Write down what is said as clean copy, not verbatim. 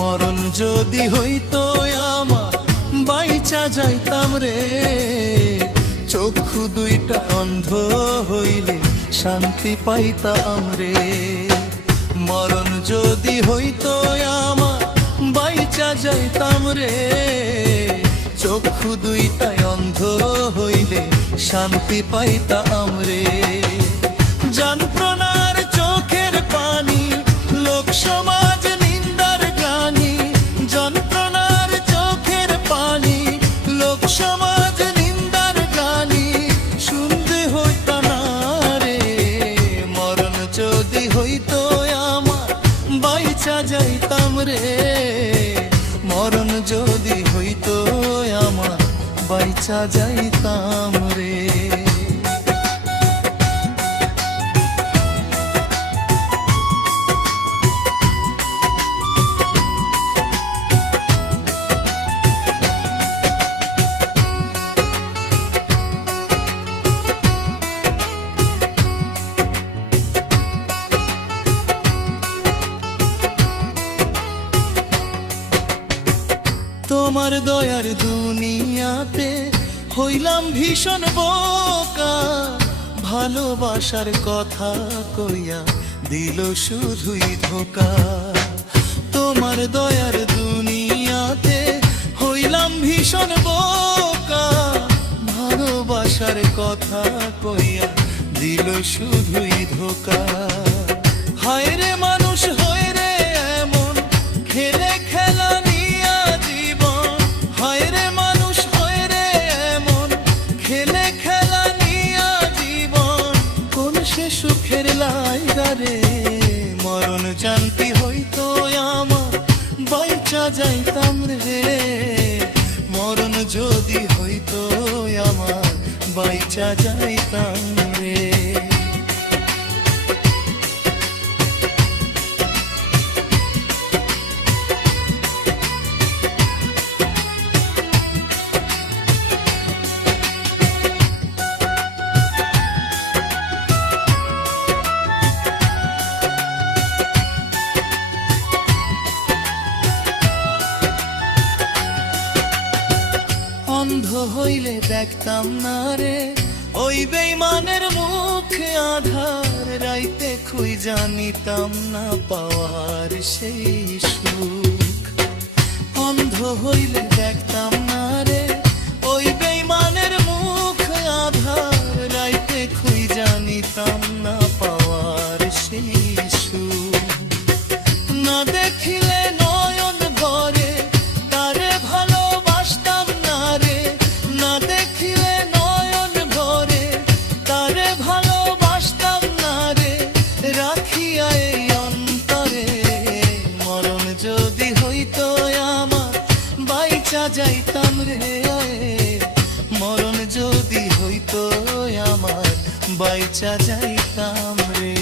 মরণ যদি হইতো আমার বাইচা যাইতাম রে, চক্ষু দুইটা অন্ধ হইলে শান্তি পাইতাম রে। মরণ যদি হইতো আমার বাইচা যাইতাম রে, চক্ষু দুইটা অন্ধ হইলে শান্তি পাইতাম রে। যন্ত্রণার চোখের পানি লোক সমাজ নিন্দার গানি, যন্ত্রণার চোখের পানি লোক সমাজ নিন্দার গানি শুনতে হইতো না রে। মরণ যদি হইতো আমার বাইচা যাইতাম রে, মরণ যদি হইতো আমার বাইচা যাইতাম রে। তোমার দয়ার দুনিয়াতে হইলাম ভীষণ বোকা, ভালোবাসার কথা কইয়া দিল শুধুই ধোকা। তোমার দয়ার দুনিয়াতে হইলাম ভীষণ বোকা, ভালোবাসার কথা কইয়া দিল শুধুই ধোকা। হায় রে মানুষ হয়ে রে এমন খেলে খেলা নিয়া জীবন, হায় রে মানুষ হয়ে রে এমন খেলে খেলা নিয়া জীবন, কোন সে সুখের লাইগা রে। মরণ জানতি হইতো আমার বাইচা যাইতাম রে, মরণ যদি হইতো আমার বাইচা যাইতাম রে। অন্ধ হইলে দেখতাম না রে ওই বেইমানের মুখে আধার, রাইতে খুই জানিতাম না পাওয়ার সেই সুখ। অন্ধ হইলে দেখতাম না রে ওই বেইমানের মুখে আধার, রাইতে খুই জানিতাম না পাওয়ার সেই সুখ। না দেখিলে নয়ন ভরে তারে ভালোবাসতাম না রে, না দেখিলে নয়ন ভরে তারে ভালোবাসতাম না রে, রাখিয়া এই অন্তরে। মরণ যদি হইতো আমার বাইচা যাইতাম রে, মরণ যদি হইতো আমার বাইচা যাইতাম রে।